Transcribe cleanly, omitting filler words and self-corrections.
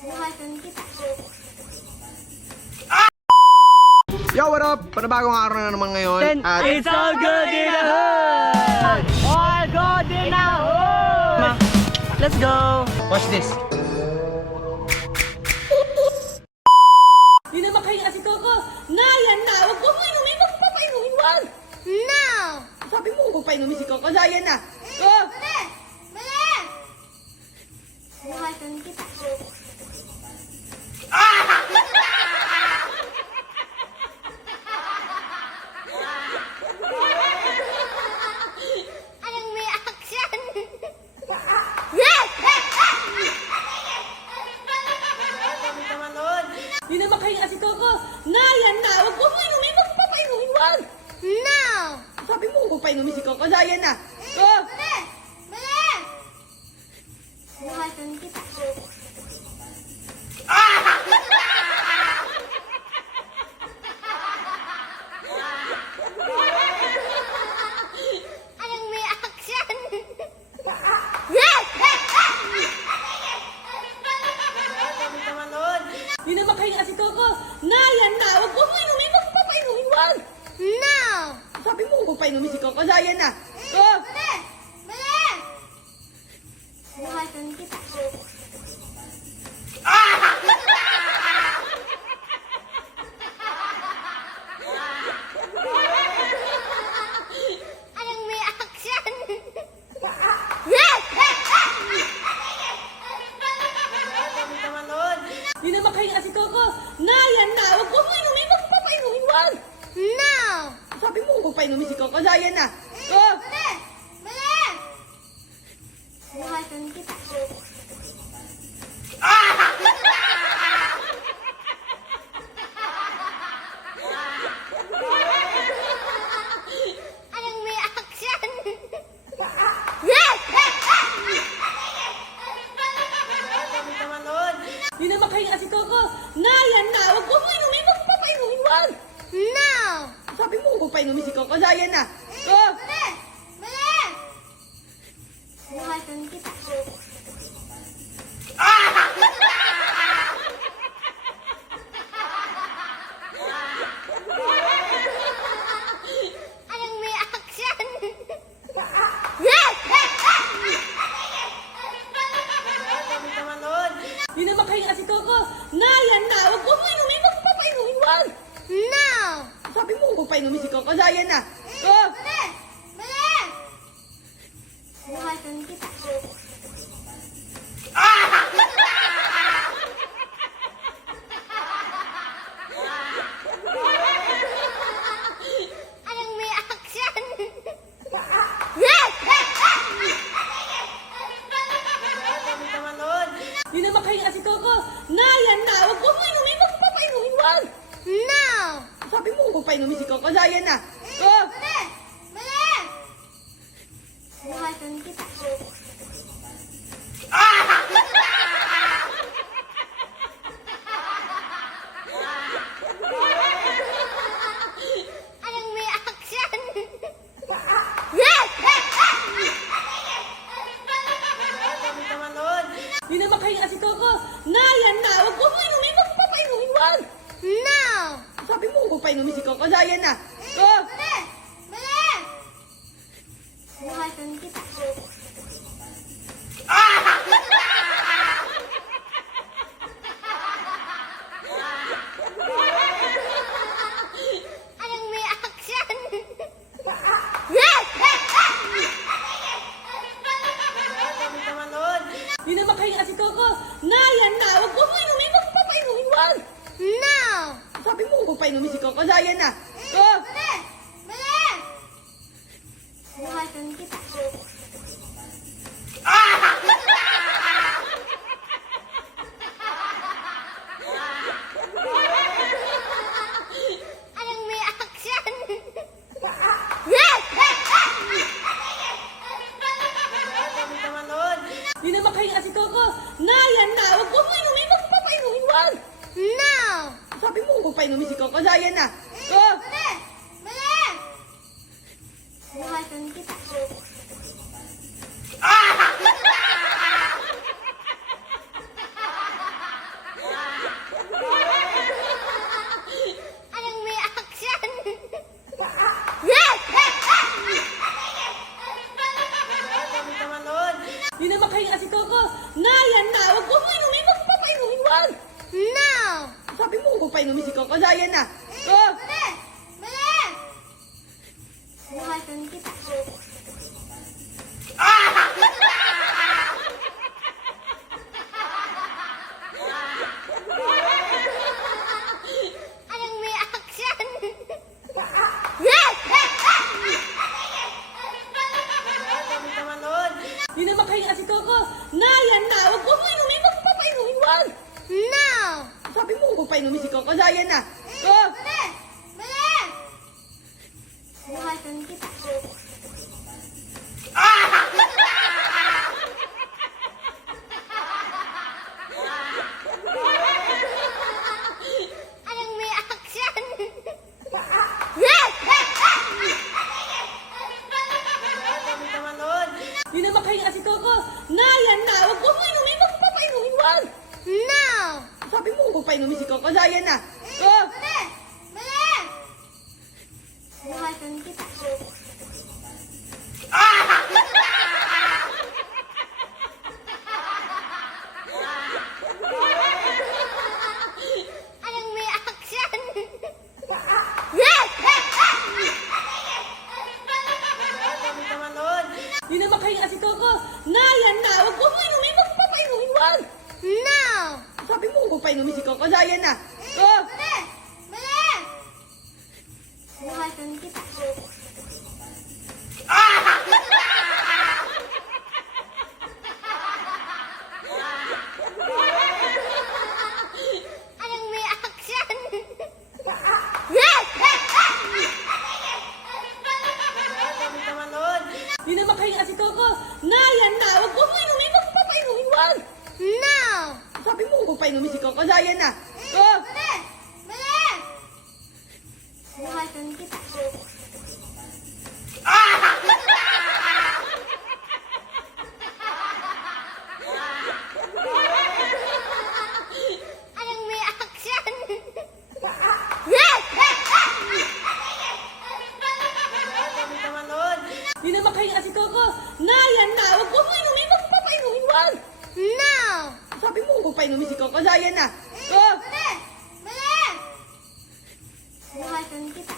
Buhasan kita. Yo, what up? Panibagong araw na naman ngayon. At It's all good in the hood! All good in the hood! Let's go! watch this. Di naman kayo kasi Coco. Nayan na! Huwag mo inumin! Huwag mo papainumin! Huwag! No! Sabi mo huwag papainumin si Coco. Nayan na! Oh! Mali! Mali! Buhasan kita. Anong may action? Di naman kayo kasi Coco. Nayan na! Huwag mo inumin! Huwag mo papainumin! Huwag! No! Sabi mo huwag papainumin si Coco. Nayan na! Oh! Mali! Mali! Buhasan kita. Anong may action? Di naman kayo kasi Coco. Nayan na! Huwag mo inumin! Huwag mo papainumin! Huwag! No! Sabi mo huwag papainumin si Coco. Nayan na! Oh! Mali! Mali! Buhasan kita. Anong may action? Di naman kayo kasi Coco. Nayan na! Huwag mo inumin! Huwag mo papainumin! Huwag! No! Sabi mo huwag papainumin si Coco. Nayan na! Oh! Mali! Mali! Buhasan kita. Anong may action? Di naman kayo kasi Coco. Nayan na! Huwag mo inumin! Huwag mo papainumin! Huwag! No! Sabi mo huwag papainumin si Coco. Nayan na! Oh! Mali! Mali! Buhasan kita. Anong may action? Di naman kayo kasi Coco. Nayan na! Huwag mo inumin! Huwag mo papainumin! Huwag! No! Sabi mo huwag papainumin si Coco. Nayan na! Oh! Mali! Mali! Buhasan kita. Anong may action? Di naman kayo kasi Coco. Nayan na! Huwag mo inumin! Huwag mo papainumin! Huwag! No! Sabi mo huwag papainumin si Coco. Nayan na! Oh! Mali! Mali! Buhasan kita. Anong may action? Di naman kayo kasi Coco. Nayan na! Huwag mo inumin! Huwag mo papainumin! Huwag! No! Sabi mo huwag papainumin si Coco. Nayan na! Oh! Mali! Mali! Buhasan kita. Anong may action? Di naman kayo kasi Coco. Nayan na! Huwag mo inumin! Huwag mo papainumin! Huwag! No! Sabi mo huwag papainumin si Coco. Nayan na! Oh! Mali! Mali! Buhasan kita. Anong may action? Di naman kayo kasi Coco. Nayan na! Huwag mo inumin! Huwag mo papainumin! Huwag! No! Sabi mo huwag papainumin si Coco. Nayan na! Oh! Mali! Mali! Buhasan kita. Wag! No! Sabi mo, huwag painumin si Coco. Ayan na. Oh! Mali! Mali! Buhasan kita. Anong may action? Di na makahinga si Coco. Na, yan na. Huwag mo inumin. Huwag mo papainumin. Wag! No! Sabi mo, huwag painumin si Coco. Ayan na. Oh! Mali! Mali! Buhasan kita. Anong may action? Di na makahinga si Coco. Na, yan na. Huwag mo inumin. Huwag mo papainumin. Wag! No! Sabi mo, huwag painumin si Coco. Ayan na. Oh! Mali! Mali! Buhasan kita. Anong may action? Di na makahinga si Coco. Na, yan na. Huwag mo inumin. Huwag mo papainumin. Wag! No! Sabi mo, huwag painumin si Coco. Ayan na. Oh! Mali! Mali! Buhasan kita. Anong may action? Di na makahinga si Coco. Na, yan na. Huwag mo inumin. Huwag mo papainumin. Wag! No! Sabi mo, huwag painumin si Coco. Ayan na. Oh! Mali! Mali! Buhasan kita. Anong may action? Di na makahinga si Coco. Na, yan na. Huwag mo inumin. Huwag mo papainumin. Wag! No! Sabi mo, huwag painumin si Coco. Ayan na. Oh! Mali! Mali! Buhasan kita.